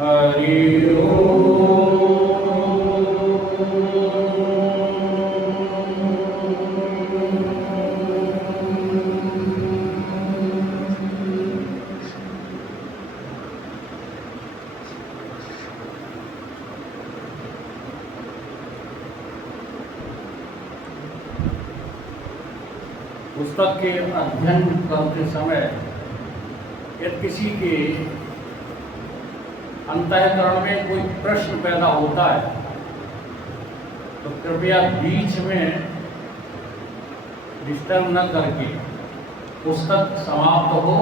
हरि ओम। पुस्तक के अध्ययन करते समय यदि किसी के अंतःकरण में कोई प्रश्न पैदा होता है तो कृपया बीच में डिस्टर्ब न करके पुस्तक समाप्त हो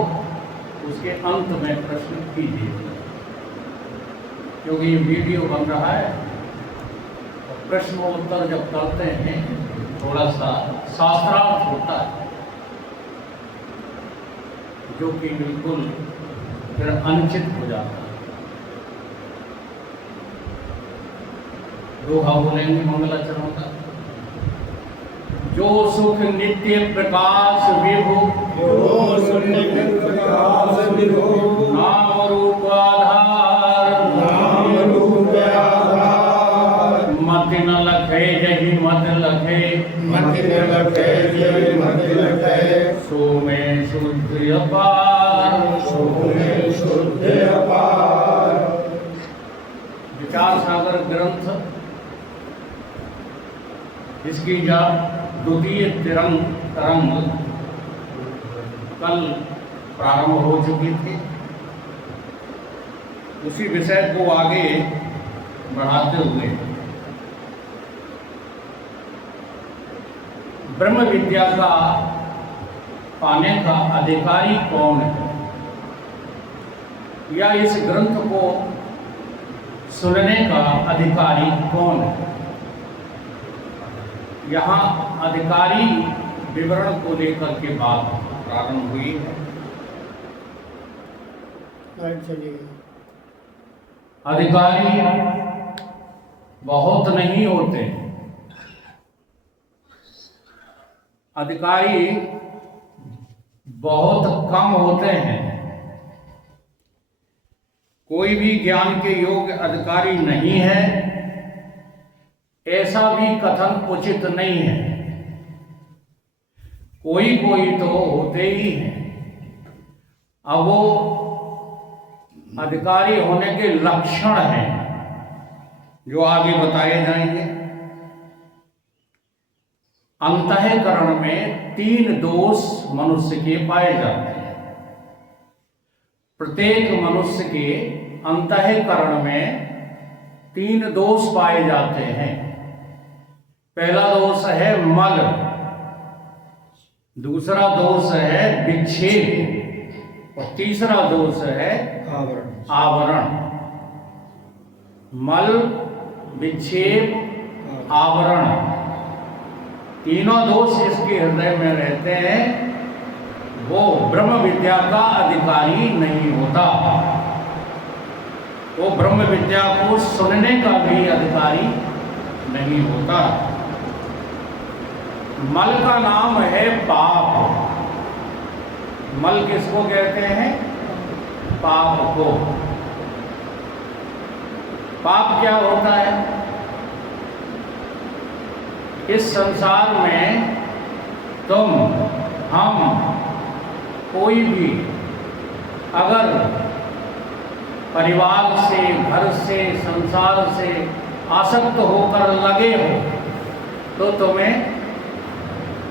उसके अंत में प्रश्न कीजिए, क्योंकि ये वीडियो बन रहा है और प्रश्न उत्तर जब करते हैं थोड़ा सा शास्त्रार्थ होता है जो कि बिल्कुल फिर अनुचित हो जाता है। दोहा बोलेंगे मंगलाचरण का। जो सुख नित्य प्रकाश विभु, जो सुख नित्य प्रकाश विभु, नाम रूप आधार, नाम रूप आधार, मति न लखे जहि मत लखे, मति न लखे जहि मत लखे, सो में शुद्ध अपार, सो में शुद्ध अपार। विचार सागर ग्रंथ इसकी या द्वितीय तरंग कल प्रारंभ हो चुकी थी। उसी विषय को आगे बढ़ाते हुए ब्रह्म विद्या का पाने का अधिकारी कौन है, या इस ग्रंथ को सुनने का अधिकारी कौन है, यहाँ अधिकारी विवरण को लेकर के बात प्रारंभ हुई है। अधिकारी बहुत नहीं होते, अधिकारी बहुत कम होते हैं। कोई भी ज्ञान के योग्य अधिकारी नहीं है, ऐसा भी कथन उचित नहीं है। कोई कोई तो होते ही हैं। अब वो अधिकारी होने के लक्षण हैं जो आगे बताए जाएंगे। अंतःकरण में 3 दोष मनुष्य के पाए जाते हैं। प्रत्येक मनुष्य के अंतःकरण में 3 दोष पाए जाते हैं। पहला दोष है मल, दूसरा दोष है विक्षेप और तीसरा दोष है आवरण। मल, विक्षेप, आवरण, तीनों दोष इसके हृदय में रहते हैं, वो ब्रह्म विद्या का अधिकारी नहीं होता। वो ब्रह्म विद्या को सुनने का भी अधिकारी नहीं होता। मल का नाम है पाप। मल किसको कहते हैं? पाप को। पाप क्या होता है? इस संसार में तुम, हम, कोई भी अगर परिवार से, घर से, संसार से आसक्त होकर लगे हो तो तुम्हें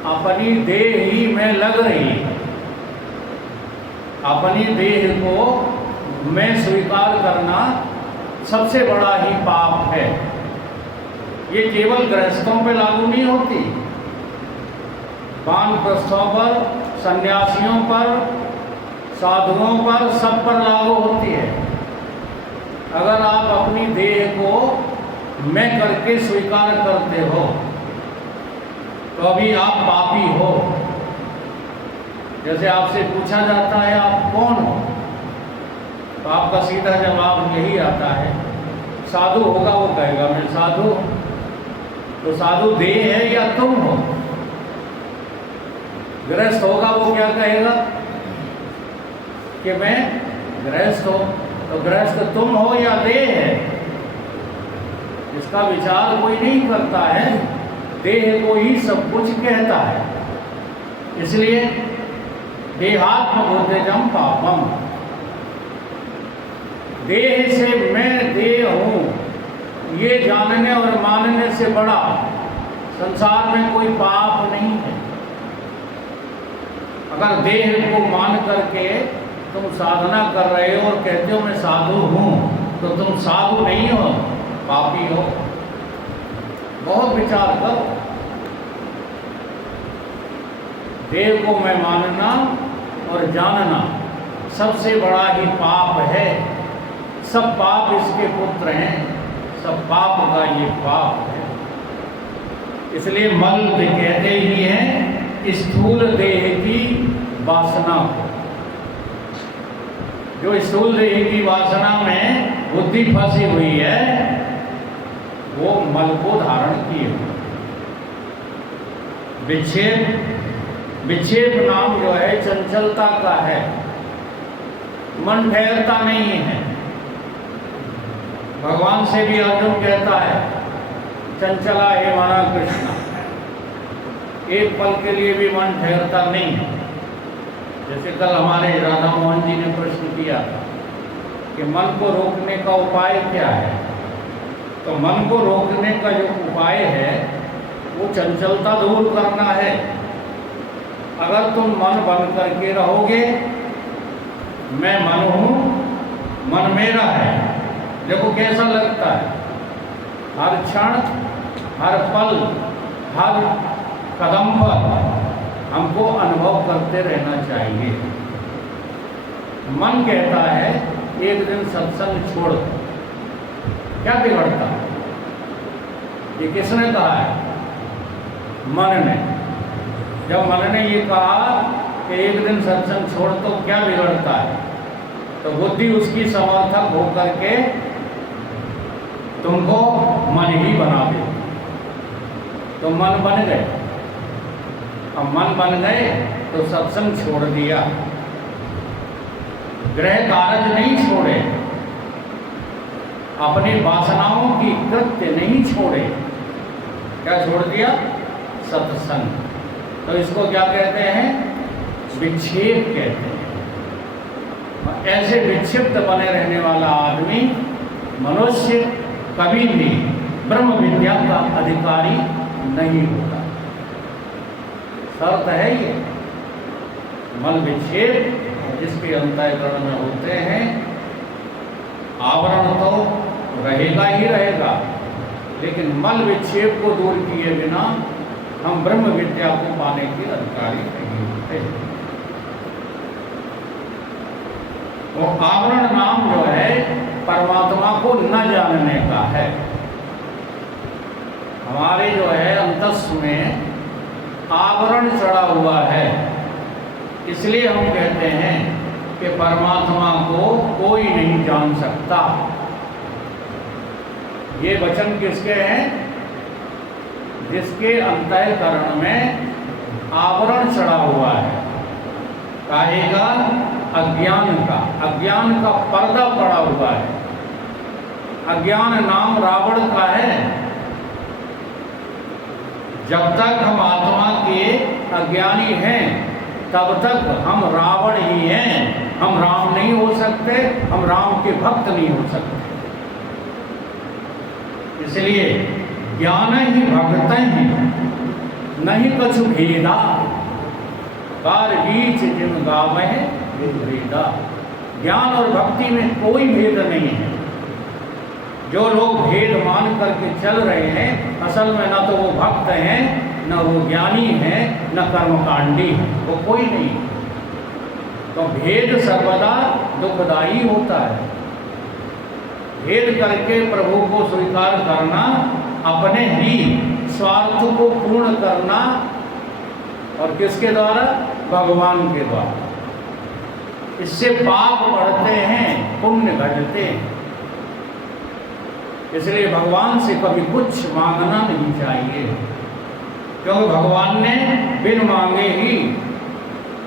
अपनी देह ही में लग रही है। अपनी देह को मैं स्वीकार करना सबसे बड़ा ही पाप है। ये केवल गृहस्थों पे लागू नहीं होती, वानप्रस्थों पर, सन्यासियों पर, साधुओं पर, सब पर लागू होती है। अगर आप अपनी देह को मैं करके स्वीकार करते हो तो अभी आप पापी हो। जैसे आपसे पूछा जाता है आप कौन हो, तो आपका सीधा जवाब यही आता है, साधु होगा वो कहेगा मैं साधु हूं। तो साधु देह है या तुम हो? गृहस्थ होगा वो क्या कहेगा कि मैं गृहस्थ हो। तो गृहस्थ तुम हो या देह है, इसका विचार कोई नहीं करता है। देह को ही सब कुछ कहता है। इसलिए देहात्म बुद्धिजम पापम, देह से मैं देह हूँ ये जानने और मानने से बड़ा संसार में कोई पाप नहीं है। अगर देह को मान करके तुम साधना कर रहे हो और कहते हो मैं साधु हूँ, तो तुम साधु नहीं हो, पापी हो। बहुत विचार करो। देह को मैं मानना और जानना सबसे बड़ा ही पाप है। सब पाप इसके पुत्र हैं, सब पाप का ये पाप है। इसलिए मल कहते ही हैं स्थूल देह की वासना को। जो स्थूल देह की वासना में बुद्धि फंसी हुई है, वो मल को धारण किए हुए। विक्षेप नाम जो है चंचलता का है, मन ठहरता नहीं है। भगवान से भी अर्जुन कहता है चंचला हे माना कृष्णा, एक पल के लिए भी मन ठहरता नहीं है। जैसे कल हमारे राधा मोहन जी ने प्रश्न किया था कि मन को रोकने का उपाय क्या है, तो मन को रोकने का जो उपाय है वो चंचलता दूर करना है। अगर तुम मन बन करके रहोगे, मैं मन हूँ, मन मेरा है, देखो कैसा लगता है। हर क्षण, हर पल, हर कदम पर हमको अनुभव करते रहना चाहिए। मन कहता है एक दिन सत्संग छोड़, क्या बिगड़ता? ये किसने कहा है? मन ने। जब मन ने ये कहा कि एक दिन सत्संग छोड़ तो क्या बिगड़ता है, तो बुद्धि उसकी समर्थक होकर के तुमको मन ही बना दे। तो मन बन गए। अब मन बन गए तो सत्संग छोड़ दिया, गृह कार्य नहीं छोड़े, अपनी वासनाओं की कृत्य नहीं छोड़े। क्या छोड़ दिया? सत्संग। तो इसको क्या कहते हैं? विक्षेप कहते हैं। ऐसे विक्षिप्त बने रहने वाला आदमी, मनुष्य कभी भी ब्रह्म विद्या का अधिकारी नहीं होता। शर्त है ये। मल विक्षेप जिसके अंतःकरण में होते हैं, आवरण तो रहेगा ही रहेगा, लेकिन मल विक्षेप को दूर किए बिना हम ब्रह्म विद्या को पाने के अधिकारी नहीं होते। वो आवरण नाम जो है परमात्मा को न जानने का है। हमारे जो है अंतस में आवरण चढ़ा हुआ है, इसलिए हम कहते हैं कि परमात्मा को कोई नहीं जान सकता। ये वचन किसके हैं? जिसके अंतःकरण में आवरण चढ़ा हुआ है। काहे का? अज्ञान का। अज्ञान का पर्दा पड़ा हुआ है। अज्ञान नाम रावण का है। जब तक हम आत्मा के अज्ञानी हैं, तब तक हम रावण ही हैं। हम राम नहीं हो सकते, हम राम के भक्त नहीं हो सकते। इसलिए ज्ञान ही भक्त हैं, नहीं कछु भेदा, कार बीच जिन गावे भेदा। ज्ञान और भक्ति में कोई भेद नहीं है। जो लोग भेद मान करके चल रहे हैं, असल में ना तो वो भक्त हैं, न वो ज्ञानी हैं, न कर्मकांडी हैं, वो कोई नहीं। तो भेद सर्वदा दुखदायी होता है। भेद करके प्रभु को स्वीकार करना, अपने ही स्वार्थ को पूर्ण करना, और किसके द्वारा? भगवान के द्वारा। इससे पाप बढ़ते हैं, पुण्य घटते हैं। इसलिए भगवान से कभी कुछ मांगना नहीं चाहिए, क्योंकि भगवान ने बिन मांगे ही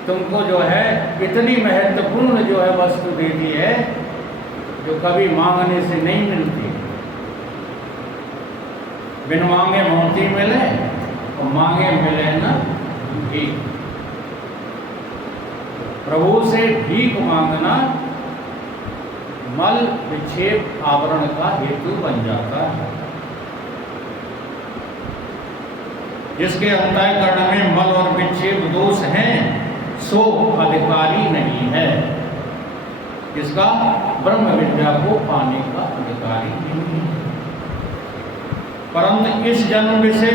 तुमको जो है इतनी महत्वपूर्ण जो है वस्तु दे दी है जो कभी मांगने से नहीं मिलती। बिन मांगे मोती मिले और मांगे मिले न भीख। प्रभु से भीख मांगना मल विक्षेप आवरण का हेतु बन जाता है। जिसके अंतःकरण में मल और विक्षेप दोष हैं सो अधिकारी नहीं है, जिसका ब्रह्म विद्या को पाने का अधिकारी नहीं है। परंतु इस जन्म से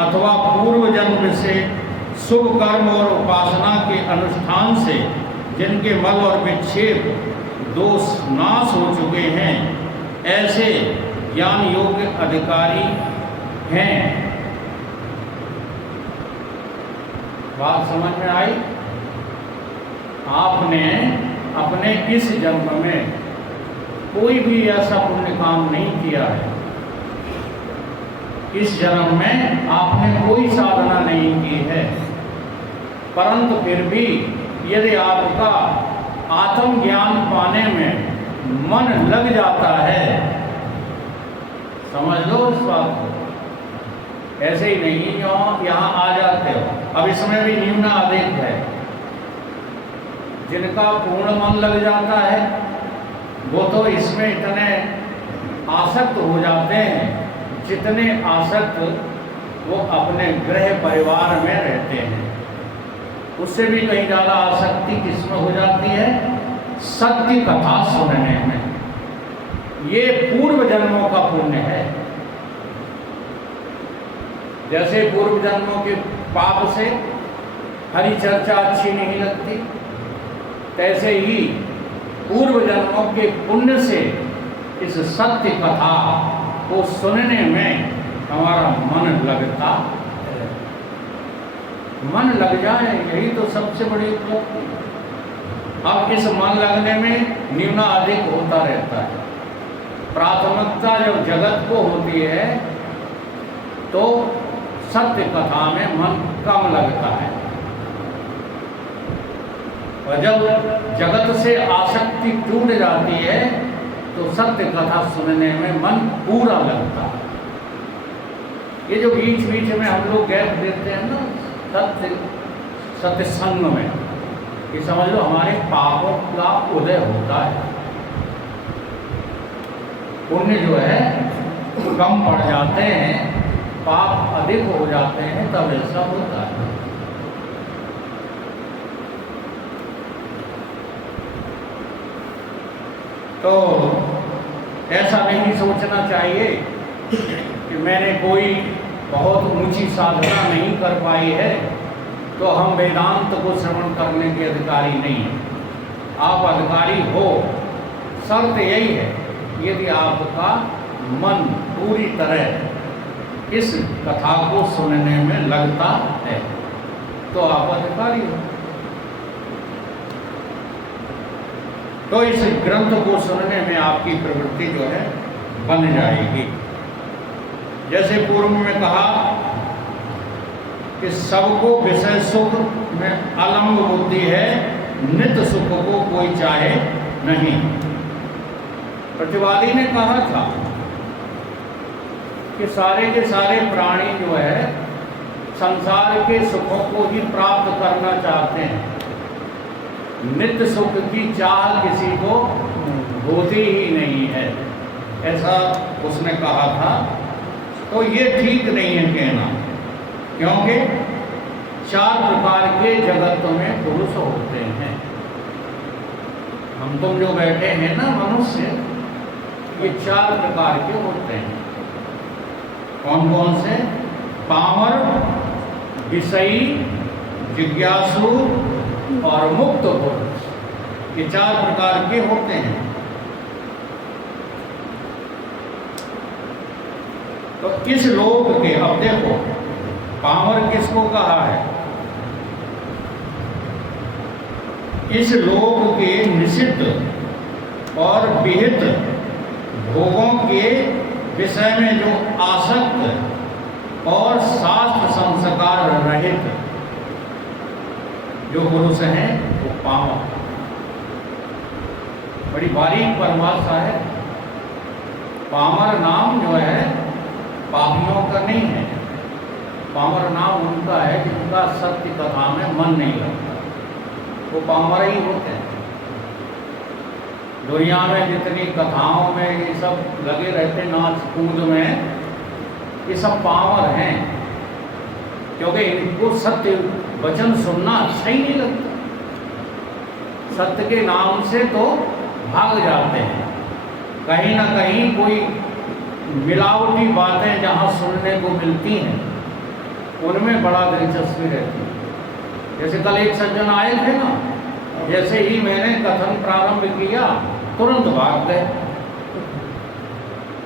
अथवा पूर्व जन्म से शुभ कर्म और उपासना के अनुष्ठान से जिनके मल और विक्षेप दोष नाश हो चुके हैं, ऐसे ज्ञान योग्य अधिकारी हैं। बात समझ में आई? आपने अपने इस जन्म में कोई भी ऐसा पुण्य काम नहीं किया है। इस जन्म में आपने कोई साधना नहीं की है, परंतु फिर भी यदि आपका आत्मज्ञान पाने में मन लग जाता है, समझ लो इस बात को, ऐसे ही नहीं यहाँ आ जाते हो। अब इसमें भी न्यूना अधिक है। जिनका पूर्ण मन लग जाता है वो तो इसमें इतने आसक्त हो जाते हैं जितने आसक्त वो अपने गृह परिवार में रहते हैं। उससे भी कहीं ज़्यादा आसक्ति किसमें हो जाती है? सत्य कथा सुनने में। ये पूर्व जन्मों का पुण्य है। जैसे पूर्व जन्मों के पाप से हरि चर्चा अच्छी नहीं लगती, तैसे ही पूर्व जन्मों के पुण्य से इस सत्य कथा को सुनने में हमारा मन लगता है। मन लग जाए यही तो सबसे बड़ी उपलब्धि। अब इस मन लगने में न्यूना अधिक होता रहता है। प्राथमिकता जब जगत को होती है तो सत्य कथा में मन कम लगता है, और जब जगत से आसक्ति टूट जाती है तो सत्य कथा सुनने में मन पूरा लगता है। ये जो बीच बीच में हम लोग गैप देते हैं ना सत्य संग में, ये समझ लो हमारे पापों का उदय होता है। पुण्य जो है कम पड़ जाते हैं, पाप अधिक हो जाते हैं, तब ऐसा होता है। तो ऐसा नहीं सोचना चाहिए कि मैंने कोई बहुत ऊंची साधना नहीं कर पाई है तो हम वेदांत को श्रवण करने के अधिकारी नहीं हैं। आप अधिकारी हो, शर्त यही है यदि आपका मन पूरी तरह इस कथा को सुनने में लगता है तो आप अधिकारी हो। तो इस ग्रंथ को सुनने में आपकी प्रवृत्ति जो है बन जाएगी। जैसे पूर्व में कहा कि सबको विषय सुख में अलंब बुद्धि है, नित्य सुख को कोई चाहे नहीं। प्रतिवादी ने कहा था कि सारे के सारे प्राणी जो है संसार के सुखों को ही प्राप्त करना चाहते हैं, नित्य सुख की चाह किसी को होती ही नहीं है, ऐसा उसने कहा था। तो ये ठीक नहीं है कहना, क्योंकि 4 प्रकार के जगत में पुरुष होते हैं। हम तुम जो बैठे हैं ना मनुष्य, ये 4 प्रकार के होते हैं। कौन कौन से? पामर, विषयी, जिज्ञासु और मुक्त पुरुष, ये 4 प्रकार के होते हैं। तो इस लोक के, अब देखो पामर किसको कहा है? इस लोक के निषिद्ध और विहित भोगों के विषय में जो आसक्त और शास्त्र संस्कार रहित जो पुरुष हैं वो पामर। बड़ी बारीक परिभाषा है। पामर नाम जो है पापियों का नहीं है, पामर नाम उनका है जिनका सत्य कथा में मन नहीं लगता, वो पामर ही होते हैं। दुनिया में जितनी कथाओं में ये सब लगे रहते नाच कूद में, ये सब पामर हैं, क्योंकि इनको सत्य वचन सुनना अच्छा ही नहीं लगता। सत्य के नाम से तो भाग जाते हैं, कहीं ना कहीं कोई मिलावटी बातें जहाँ सुनने को मिलती हैं उनमें बड़ा दिलचस्पी रहती है। जैसे कल एक सज्जन आए थे ना, जैसे ही मैंने कथन प्रारंभ किया तुरंत भाग गए।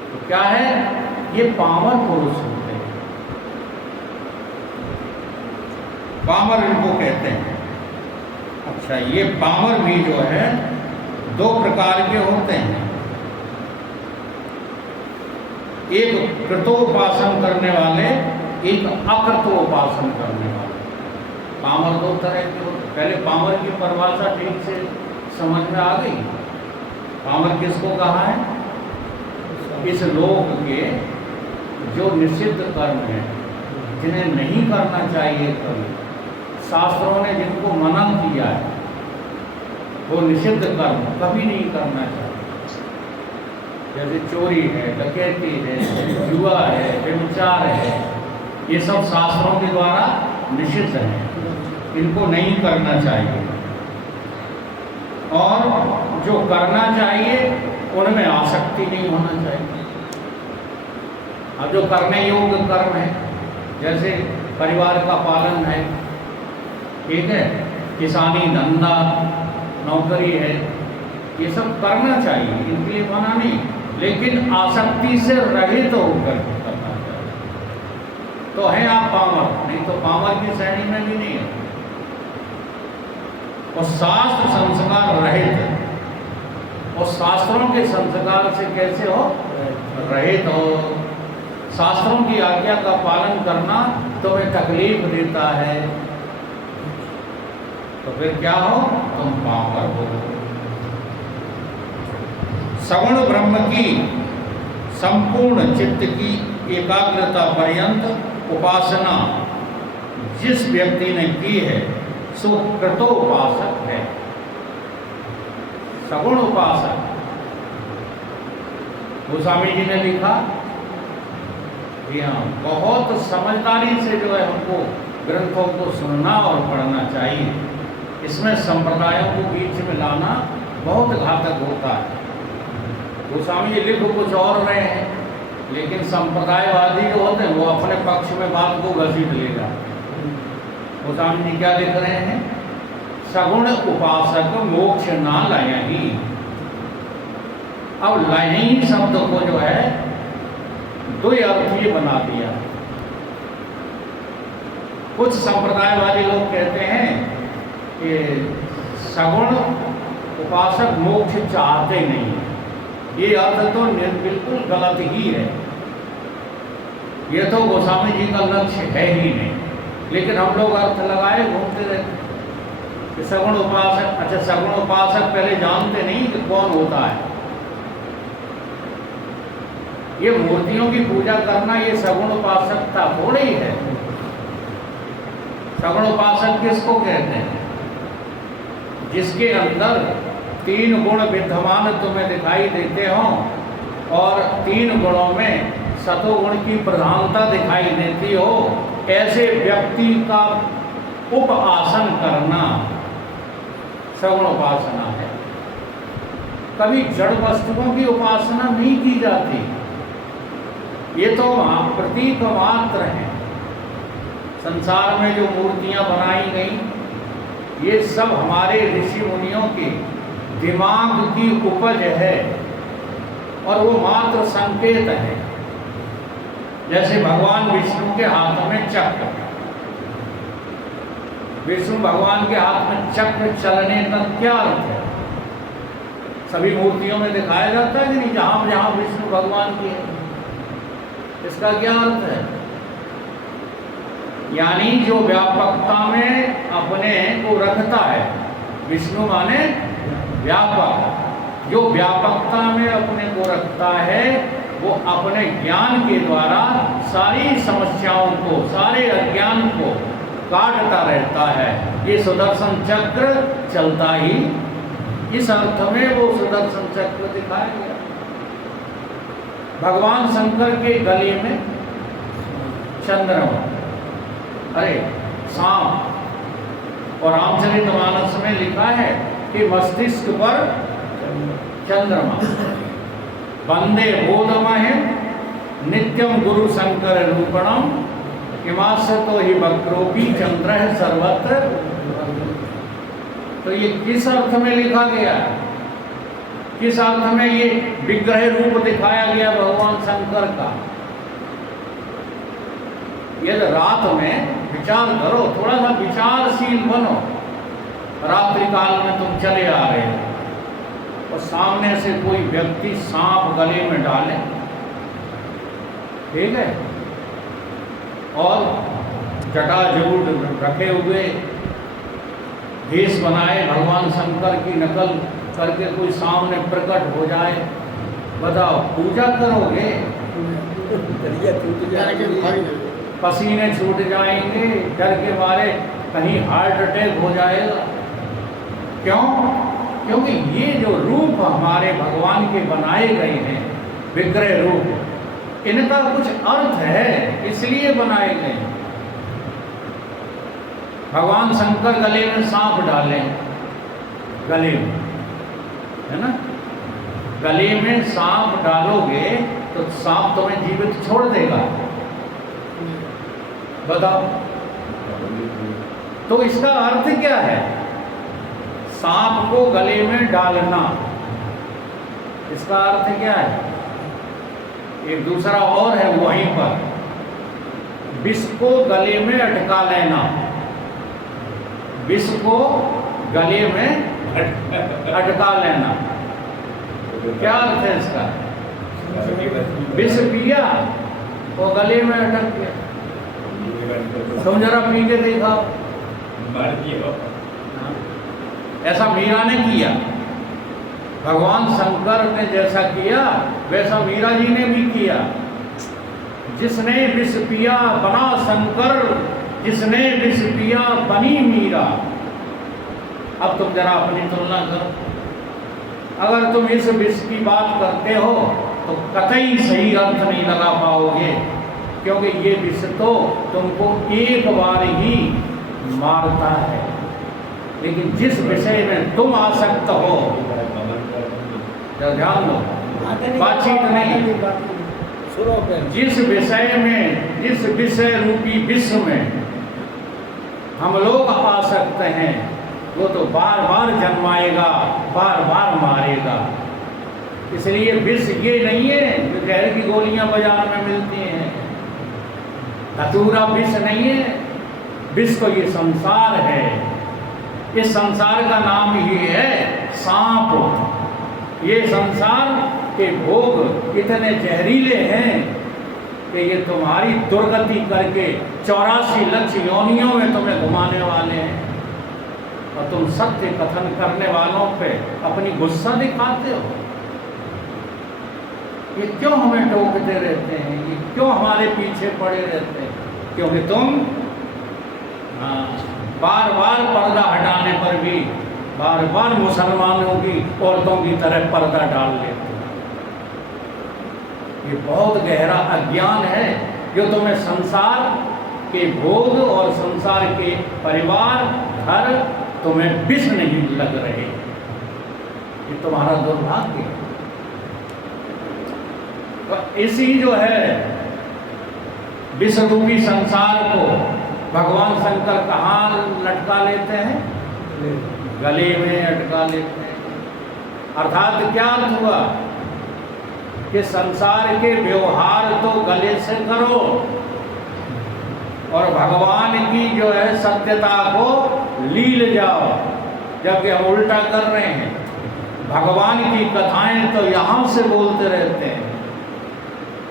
तो क्या है, ये पामर पुरुष होते हैं, पामर इनको कहते हैं। अच्छा, ये पामर भी जो है दो प्रकार के होते हैं, एक कृतोपासन करने वाले, एक अकृतोपासन करने वाले। पामर दो तरह के होते हैं। पहले पामर की परिभाषा ठीक से समझ में आ गई। पामर किसको कहा है? इस लोक के जो निषिद्ध कर्म है, जिन्हें नहीं करना चाहिए कर्म, शास्त्रों ने जिनको मना किया है, वो निषिद्ध कर्म कभी नहीं करना चाहिए। जैसे चोरी है, डकैती है, जुआ है, व्यभिचार है, ये सब शास्त्रों के द्वारा निषिद्ध है, इनको नहीं करना चाहिए। और जो करना चाहिए उनमें आसक्ति नहीं होना चाहिए। अब जो करने योग्य कर्म है, जैसे परिवार का पालन है, ठीक है, किसानी, धंधा, नौकरी है, ये सब करना चाहिए, इनके लिए मना नहीं, लेकिन आसक्ति से रहित होकर करना चाहिए। तो है आप पामर, नहीं तो पामर की श्रेणी में भी नहीं है। और शास्त्र संस्कार रहित, और शास्त्रों के संस्कार से कैसे हो? रहित हो। शास्त्रों की आज्ञा का पालन करना तुम्हें तकलीफ देता है, तो फिर क्या हो? तुम पामर हो। सगुण ब्रह्म की संपूर्ण चित्त की एकाग्रता पर्यंत उपासना जिस व्यक्ति ने की है सो कृतोपासक है। सगुण उपासक, गोस्वामी जी ने लिखा कि हाँ, बहुत समझदारी से जो है हमको ग्रंथों को सुनना और पढ़ना चाहिए। इसमें संप्रदायों को बीच में लाना बहुत घातक होता है। गोस्वामी जी लिख कुछ और रहे हैं, लेकिन संप्रदायवादी जो होते हैं वो अपने पक्ष में बात को घसीट लेगा। गोस्वामी जी क्या लिख रहे हैं? सगुण उपासक मोक्ष ना लयहि। अब लयहि शब्द को जो है दो अर्थ ये बना दिया। कुछ संप्रदायवादी लोग कहते हैं कि सगुण उपासक मोक्ष चाहते नहीं, ये अर्थ तो बिल्कुल गलत ही है। ये तो गोस्वामी जी का लक्ष्य है ही नहीं, लेकिन हम लोग अर्थ लगाए घूमते रहते कि सगुण उपासक। अच्छा, सगुण उपासक पहले जानते नहीं कि कौन होता है। ये मूर्तियों की पूजा करना ये सगुण उपासकता थोड़ी है। सगुण उपासक किसको कहते हैं? जिसके अंदर तीन गुण विद्यमान तुम्हें दिखाई देते हो और तीन गुणों में सतोगुण की प्रधानता दिखाई देती हो, ऐसे व्यक्ति का उपासन करना सगुण उपासना है। कभी जड़ वस्तुओं की उपासना नहीं की जाती, ये तो प्रतीक मात्र हैं। संसार में जो मूर्तियां बनाई गई, ये सब हमारे ऋषि मुनियों के दिमाग की उपज है और वो मात्र संकेत है। जैसे भगवान विष्णु के हाथ में चक्र, विष्णु भगवान के हाथ में चक्र चलने का क्या अर्थ है? सभी मूर्तियों में दिखाया जाता है कि नहीं, जहां जहां विष्णु भगवान की है, इसका क्या अर्थ है? यानी जो व्यापकता में अपने को रखता है, विष्णु माने व्यापक, जो व्यापकता में अपने को रखता है वो अपने ज्ञान के द्वारा सारी समस्याओं को, सारे अज्ञान को काटता रहता है। ये सुदर्शन चक्र चलता ही इस अर्थ में वो सुदर्शन चक्र दिखाया गया। भगवान शंकर के गले में चंद्रमा, अरे सांप, और रामचरितमानस में लिखा है कि मस्तिष्क पर चंद्रमा। वंदे बोधमहिं नित्यम गुरु शंकर रूपणम हिमासतो हि वक्रोपि चंद्रः सर्वत्र। तो ये किस अर्थ में लिखा गया, किस अर्थ में ये विग्रह रूप दिखाया गया भगवान शंकर का? यदि रात में विचार करो, थोड़ा सा विचारशील बनो। रात्रि काल में तुम चले आ रहे हो और सामने से कोई व्यक्ति सांप गले में डाले, ठीक है, और जटाजूट रखे हुए भेष बनाए भगवान शंकर की नकल करके कोई सामने प्रकट हो जाए, बताओ पूजा करोगे? पसीने छूट जाएंगे, डर के मारे कहीं हार्ट अटैक हो जाएगा। क्यों? क्योंकि ये जो रूप हमारे भगवान के बनाए गए हैं, विग्रह रूप, इनका कुछ अर्थ है, इसलिए बनाए गए। भगवान शंकर गले में सांप डालें, गले में, है ना, गले में सांप डालोगे तो सांप तुम्हें जीवित छोड़ देगा, बताओ। तो इसका अर्थ क्या है? सांप को गले में डालना, इसका अर्थ क्या है? एक दूसरा और है वहीं पर, विष को गले में अटका लेना, विष को गले में अटका लेना, क्या अर्थ है इसका? विष पिया वो गले में अटक गया। तुम जरा पी के देखा, ऐसा मीरा ने किया, भगवान शंकर ने जैसा किया वैसा मीरा जी ने भी किया। जिसने विष पिया बना शंकर, जिसने विष पिया बनी मीरा। अब तुम जरा अपनी तुलना करो, अगर तुम इस विष की बात करते हो तो कतई सही अर्थ नहीं लगा पाओगे, क्योंकि ये विष तो तुमको एक बार ही मारता है। लेकिन जिस विषय में तुम आसक्त हो, ध्यान दो, बातचीत नहीं, जिस विषय में, जिस विषय रूपी विश्व में हम लोग आसक्त हैं, वो तो बार बार जन्माएगा, बार बार मारेगा। इसलिए विष ये नहीं है जो जहर की गोलियां बाजार में मिलती हैं, धतूरा विष नहीं है, विष तो ये संसार है। इस संसार का नाम ही है सांप। ये संसार के भोग इतने जहरीले हैं कि ये तुम्हारी दुर्गति करके 84 लाख योनियों में तुम्हें घुमाने वाले हैं, और तुम सत्य कथन करने वालों पे अपनी गुस्सा दिखाते हो। ये क्यों हमें टोकते रहते हैं, ये क्यों हमारे पीछे पड़े रहते हैं? क्योंकि तुम बार बार पर्दा हटाने पर भी बार बार मुसलमानों की औरतों की तरह पर्दा डाल लेते हो। ये बहुत गहरा अज्ञान है जो तुम्हें संसार के भोग और संसार के परिवार, घर तुम्हें विष नहीं लग रहे। ये तुम्हारा दुर्भाग्य है। तो इसी जो है विषरूपी संसार को भगवान शंकर कहाँ लटका लेते हैं? गले में अटका लेते हैं। अर्थात क्या अर्थ हुआ कि संसार के व्यवहार तो गले से करो, और भगवान की जो है सत्यता को लील जाओ, जबकि हम उल्टा कर रहे हैं। भगवान की कथाएं तो यहाँ से बोलते रहते हैं,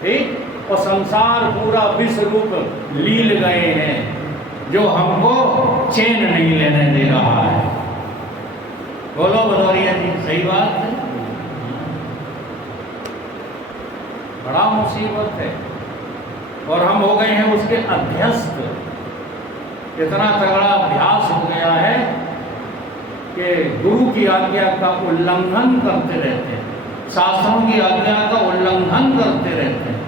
ठीक, और संसार पूरा विश्व रूप लील गए हैं, जो हमको चैन नहीं लेने दे रहा है। बोलो भदौरिया जी, सही बात है। बड़ा मुसीबत है। और हम हो गए हैं उसके अभ्यस्त। इतना तगड़ा अभ्यास हो गया है कि गुरु की आज्ञा का उल्लंघन करते रहते हैं, शास्त्रों की आज्ञा का उल्लंघन करते रहते हैं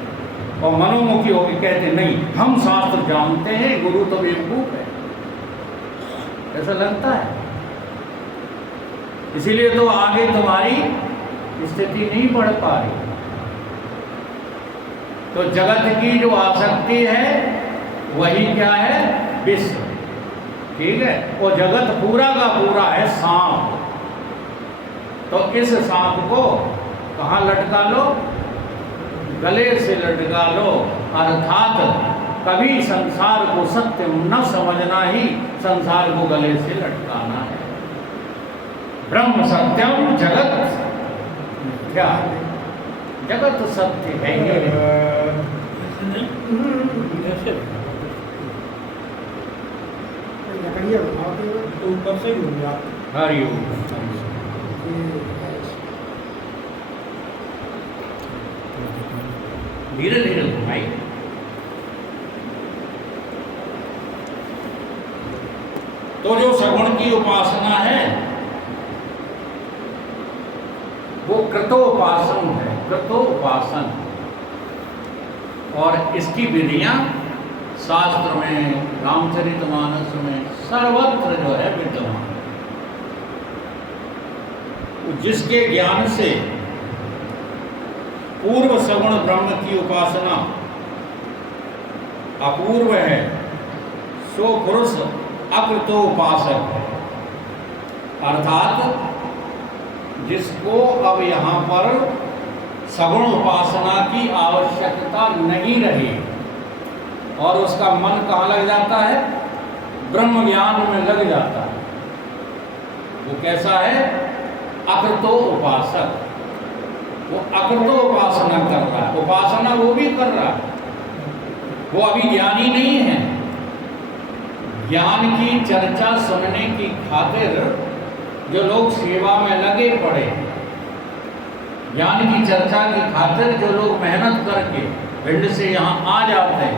और मनोमुखी होकर कहते नहीं हम शास्त्र जानते हैं, गुरु तो बेवकूफ है, ऐसा लगता है। इसीलिए तो आगे तुम्हारी स्थिति नहीं बढ़ पा रही। तो जगत की जो आसक्ति है वही क्या है? विश्व। ठीक है, और जगत पूरा का पूरा है सांप। तो इस सांप को कहाँ लटका लो? गले से लटका लो। अर्थात कभी संसार को सत्य न समझना ही संसार को गले से लटकाना है। ब्रह्म सत्यम जगत मिथ्या, जगत सत्य है ही तो ऊपर से ही होंगे आप। हरि ओम। धीरे धीरे घुमाई। तो जो सगुण की उपासना है वो कृतोपासन है, कृतोपासन। और इसकी विधियां शास्त्र में, रामचरितमानस में सर्वत्र जो है विद्यमान। जिसके ज्ञान से पूर्व सगुण ब्रह्म की उपासना अपूर्व है, सो पुरुष अकृतोपासक है। अर्थात जिसको अब यहाँ पर सगुण उपासना की आवश्यकता नहीं रही और उसका मन कहाँ लग जाता है? ब्रह्म ज्ञान में लग जाता है। वो कैसा है? अकृतो उपासक। वो अकृतो उपासना कर रहा है। उपासना वो भी कर रहा है, वो अभी ज्ञानी नहीं है। ज्ञान की चर्चा सुनने की खातिर जो लोग सेवा में लगे पड़े, ज्ञान की चर्चा की खातिर जो लोग मेहनत करके भिंड से यहाँ आ जाते हैं,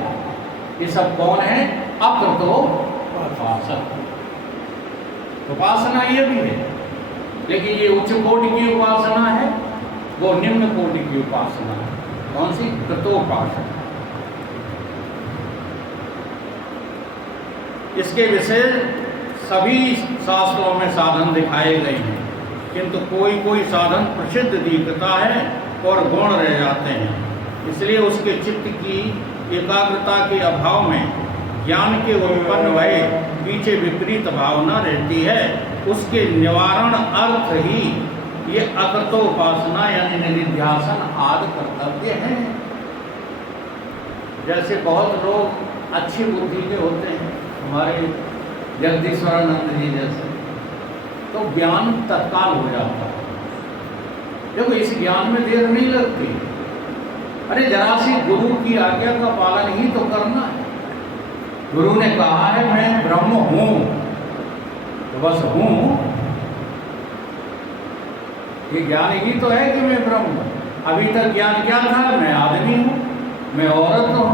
ये सब कौन है? अकृतो उपासक। उपासना ये भी है, लेकिन ये उच्च कोटि की उपासना है, वो निम्न कोटि की उपासना है। कौन सी? कृतोपासना। इसके विषय सभी शास्त्रों में साधन दिखाए गए हैं, किंतु कोई कोई साधन प्रसिद्ध दिखता है और गौण रह जाते हैं। इसलिए उसके चित्त की एकाग्रता के अभाव में ज्ञान के उत्पन्न भय पीछे विपरीत भावना रहती है। उसके निवारण अर्थ ही ये अकृतोपासना यानी निधिध्यासन आदि कर्तव्य है। जैसे बहुत लोग अच्छी बुद्धि के होते हैं, हमारे जगदीश्वरानंद जी जैसे, तो ज्ञान तत्काल हो जाता है। देखो इस ज्ञान में देर नहीं लगती। अरे जरा सी गुरु की आज्ञा का पालन ही तो करना है। गुरु ने कहा है मैं ब्रह्म हूँ, तो बस हूँ। ये ज्ञान ही तो है कि मैं ब्रह्म हूँ। अभी तक ज्ञान क्या था? मैं आदमी हूँ, मैं औरत हूँ,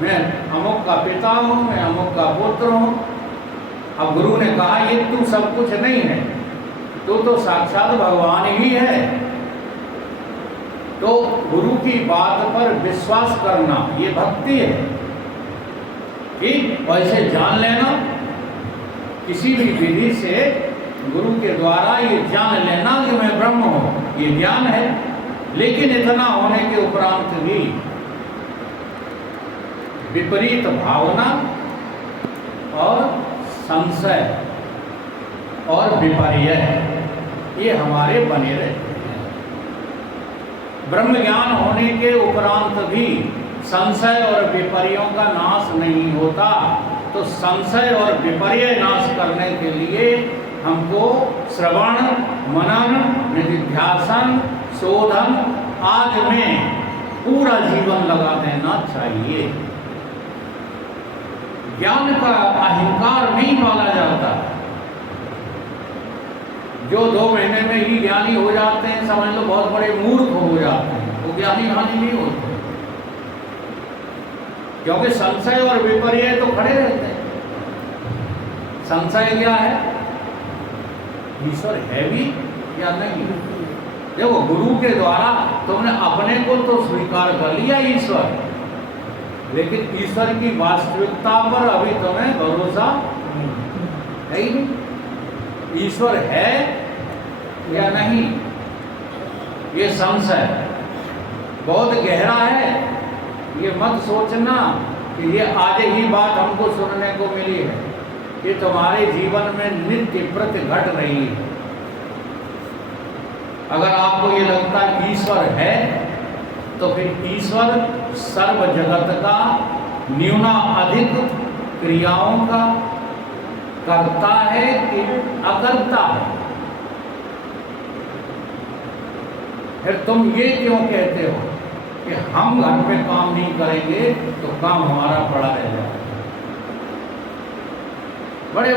मैं अमुक का पिता हूँ, मैं अमुक का पुत्र हूँ। अब गुरु ने कहा ये तू सब कुछ नहीं है, तू तो साक्षात भगवान ही है। तो गुरु की बात पर विश्वास करना ये भक्ति है। ठीक वैसे जान लेना, किसी भी विधि से गुरु के द्वारा ये जान लेना कि मैं ब्रह्म हूँ, ये ज्ञान है। लेकिन इतना होने के उपरांत भी विपरीत भावना और संशय और विपर्य ये हमारे बने रहते हैं। ब्रह्म ज्ञान होने के उपरांत भी संशय और विपर्यों का नाश नहीं होता। तो संशय और विपर्य नाश करने के लिए हमको श्रवण, मनन, निधिध्यासन, शोधन आदि में पूरा जीवन लगा देना चाहिए। ज्ञान का अहंकार नहीं पाला जाता। जो 2 महीने में ही ज्ञानी हो जाते हैं, समझ लो बहुत बड़े मूर्ख हो जाते हैं। वो ज्ञानी हानि नहीं होते, क्योंकि संशय और विपर्य तो खड़े रहते हैं। संशय क्या है? ईश्वर है भी या नहीं। देखो, गुरु के द्वारा तुमने अपने को तो स्वीकार कर लिया ईश्वर, लेकिन ईश्वर की वास्तविकता पर अभी तुम्हें भरोसा है ही नहीं। ईश्वर है या नहीं, ये संशय बहुत गहरा है। ये मत सोचना कि ये आज ही बात हमको सुनने को मिली है, ये तुम्हारे जीवन में नित्य प्रति घट रही है। अगर आपको ये लगता है ईश्वर है, तो फिर ईश्वर सर्व जगत का न्यूना अधिक क्रियाओं का करता है कि अकर्ता है? फिर तुम ये क्यों कहते हो कि हम घर पे काम नहीं करेंगे तो काम हमारा पड़ा रह जाएगा?